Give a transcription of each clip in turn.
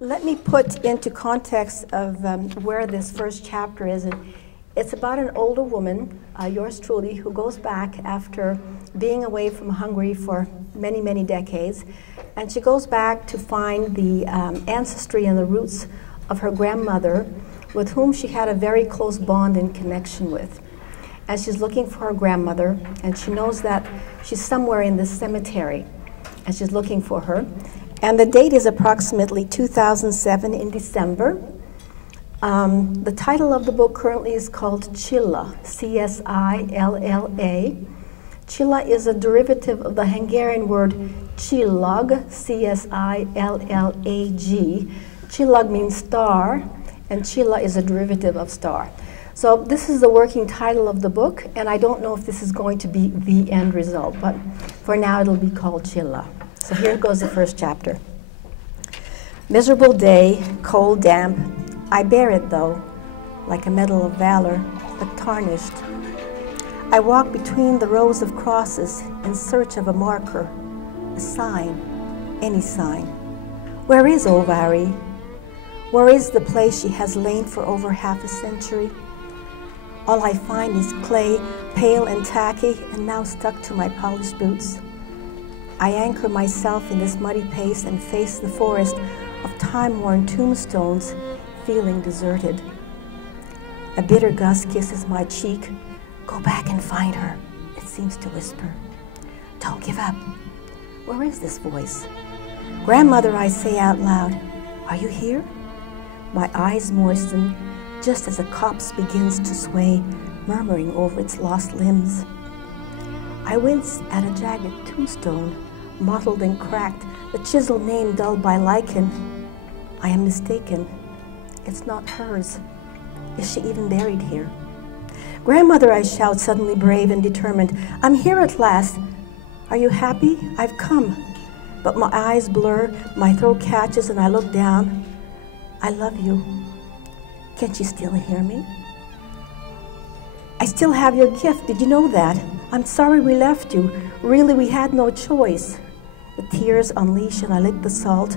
Let me put into context of where this first chapter is. It's about an older woman, yours truly, who goes back after being away from Hungary for many, many decades. And she goes back to find the ancestry and the roots of her grandmother, with whom she had a very close bond and connection with. And she's looking for her grandmother, and she knows that she's somewhere in this cemetery, and she's looking for her. And the date is approximately 2007 in December. The title of the book currently is called Sheila, C-S-I-L-L-A. Sheila is a derivative of the Hungarian word csillag, C-S-I-L-L-A-G. Csillag means star, and Sheila is a derivative of star. So this is the working title of the book, and I don't know if this is going to be the end result, but for now it'll be called Sheila. So here goes the first chapter. Miserable day, cold, damp. I bear it though, like a medal of valor, but tarnished. I walk between the rows of crosses in search of a marker, a sign, any sign. Where is Ovary? Where is the place she has lain for over half a century? All I find is clay, pale and tacky, and now stuck to my polished boots. I anchor myself in this muddy pace and face the forest of time-worn tombstones, feeling deserted. A bitter gust kisses my cheek. Go back and find her, it seems to whisper. Don't give up. Where is this voice? Grandmother, I say out loud, are you here? My eyes moisten just as a copse begins to sway, murmuring over its lost limbs. I wince at a jagged tombstone, mottled and cracked, the chiseled name dulled by lichen. I am mistaken. It's not hers. Is she even buried here? Grandmother, I shout, suddenly brave and determined. I'm here at last. Are you happy? I've come. But my eyes blur, my throat catches, and I look down. I love you. Can you still hear me? I still have your gift. Did you know that? I'm sorry we left you. Really, we had no choice. The tears unleash and I lick the salt.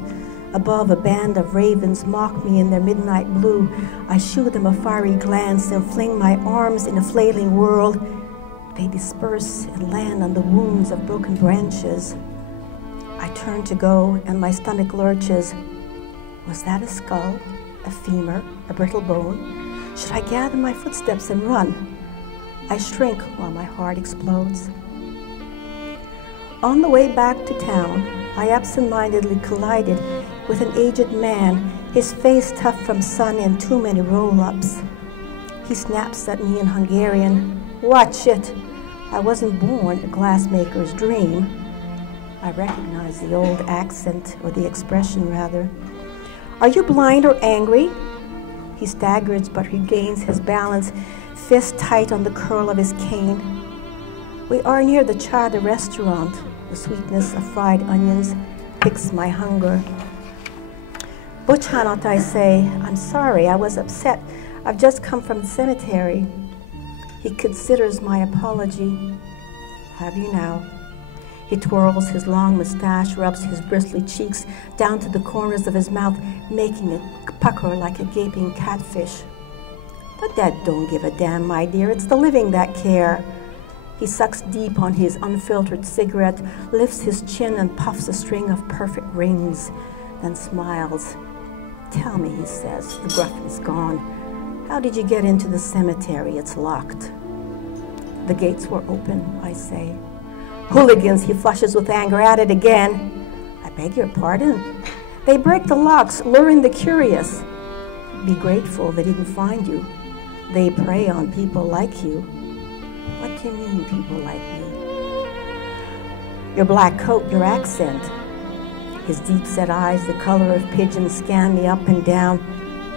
Above, a band of ravens mock me in their midnight blue. I shoot them a fiery glance and fling my arms in a flailing whirl. They disperse and land on the wounds of broken branches. I turn to go and my stomach lurches. Was that a skull, a femur, a brittle bone? Should I gather my footsteps and run? I shrink while my heart explodes. On the way back to town, I absent-mindedly collided with an aged man, his face tough from sun and too many roll-ups. He snaps at me in Hungarian. Watch it! I wasn't born a glassmaker's dream. I recognize the old accent, or the expression rather. Are you blind or angry? He staggers but regains his balance, fist tight on the curl of his cane. We are near the Chada restaurant. The sweetness of fried onions picks my hunger. Bocsánat, I say. I'm sorry, I was upset. I've just come from the cemetery. He considers my apology. Have you now? He twirls his long mustache, rubs his bristly cheeks down to the corners of his mouth, making it pucker like a gaping catfish. The dead don't give a damn, my dear. It's the living that care. He sucks deep on his unfiltered cigarette, lifts his chin and puffs a string of perfect rings, then smiles. Tell me, he says, the gruff is gone. How did you get into the cemetery? It's locked. The gates were open, I say. Hooligans, he flushes with anger, at it again. I beg your pardon? They break the locks, luring the curious. Be grateful they didn't find you. They prey on people like you. What do you mean, people like me? Your black coat, your accent. His deep-set eyes, the color of pigeons, scan me up and down.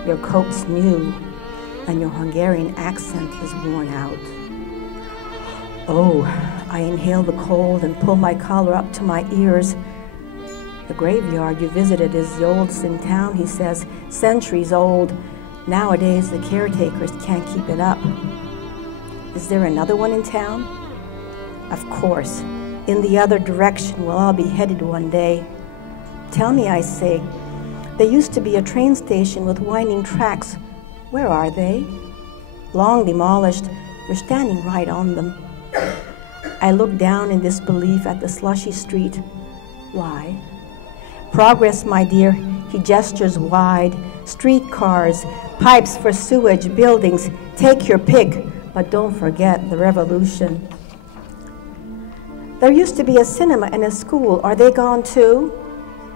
Your coat's new, and your Hungarian accent is worn out. Oh, I inhale the cold and pull my collar up to my ears. The graveyard you visited is the oldest in town, he says, centuries old. Nowadays, the caretakers can't keep it up. Is there another one in town? Of course. In the other direction, we'll all be headed one day. Tell me, I say, There used to be a train station with winding tracks. Where are they? Long demolished. You're standing right on them. I look down in disbelief at the slushy street. Why? Progress, my dear, he gestures wide. Streetcars, pipes for sewage, buildings. Take your pick, but don't forget the revolution. There used to be a cinema and a school. Are they gone too?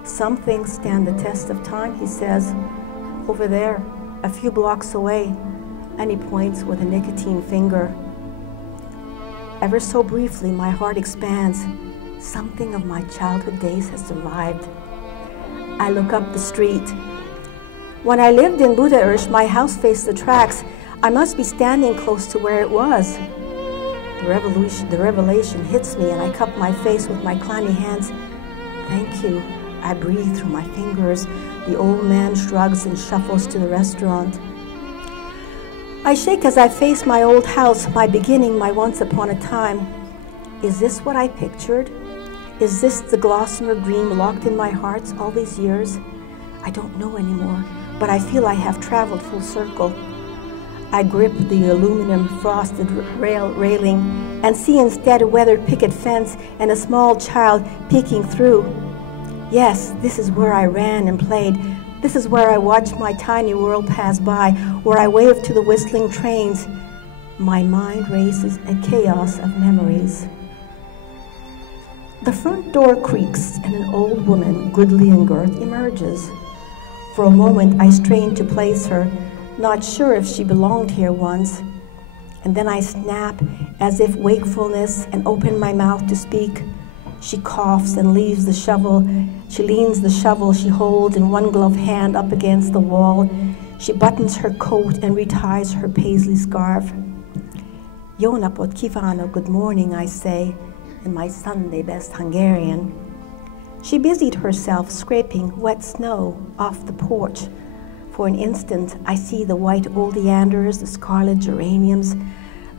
Some things stand the test of time, he says. Over there, a few blocks away, and he points with a nicotine finger. Ever so briefly, my heart expands. Something of my childhood days has survived. I look up the street. When I lived in Budairsk, my house faced the tracks. I must be standing close to where it was. The revelation hits me, and I cup my face with my clammy hands. Thank you. I breathe through my fingers. The old man shrugs and shuffles to the restaurant. I shake as I face my old house, my beginning, my once upon a time. Is this what I pictured? Is this the gossamer dream locked in my heart all these years? I don't know anymore, but I feel I have traveled full circle. I grip the aluminum frosted railing and see instead a weathered picket fence and a small child peeking through. Yes, this is where I ran and played. This is where I watched my tiny world pass by, where I waved to the whistling trains. My mind races a chaos of memories. The front door creaks and an old woman, goodly in girth, emerges. For a moment I strain to place her, not sure if she belonged here once. And then I snap as if wakefulness and open my mouth to speak. She coughs and leaves the shovel. She leans the shovel she holds in one gloved hand up against the wall. She buttons her coat and reties her paisley scarf. Jó napot kívánok, good morning, I say, in my Sunday best Hungarian. She busied herself scraping wet snow off the porch. For an instant, I see the white oleanders, the scarlet geraniums,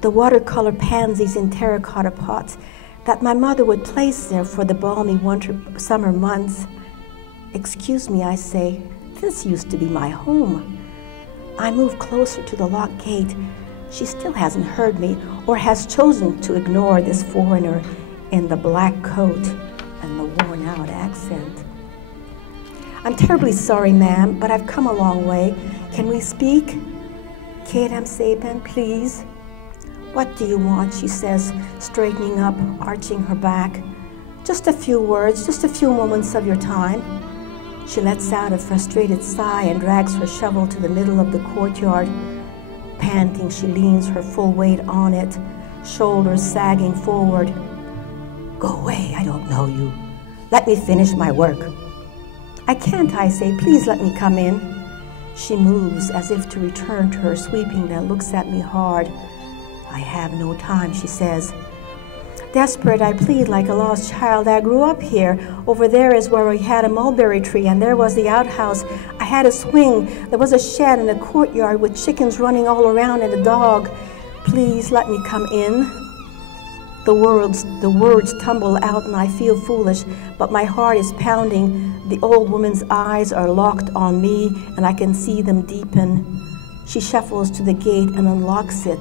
the watercolor pansies in terracotta pots that my mother would place there for the balmy summer months. Excuse me, I say, this used to be my home. I move closer to the locked gate. She still hasn't heard me or has chosen to ignore this foreigner in the black coat and the worn-out accent. I'm terribly sorry, ma'am, but I've come a long way. Can we speak? Kérem szépen, please. What do you want, she says, straightening up, arching her back. Just a few words, just a few moments of your time. She lets out a frustrated sigh and drags her shovel to the middle of the courtyard. Panting, she leans her full weight on it, shoulders sagging forward. Go away, I don't know you. Let me finish my work. I can't, I say, please let me come in. She moves as if to return to her sweeping, then looks at me hard. I have no time, she says. Desperate, I plead like a lost child. I grew up here. Over there is where we had a mulberry tree, and there was the outhouse. I had a swing. There was a shed and a courtyard with chickens running all around and a dog. Please let me come in. The words tumble out and I feel foolish, but my heart is pounding. The old woman's eyes are locked on me, and I can see them deepen. She shuffles to the gate and unlocks it.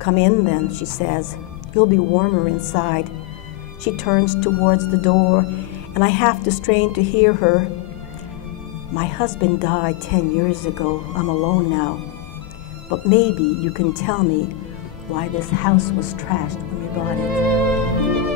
Come in then, she says. You'll be warmer inside. She turns towards the door, and I have to strain to hear her. My husband died 10 years ago. I'm alone now. But maybe you can tell me why this house was trashed when we bought it.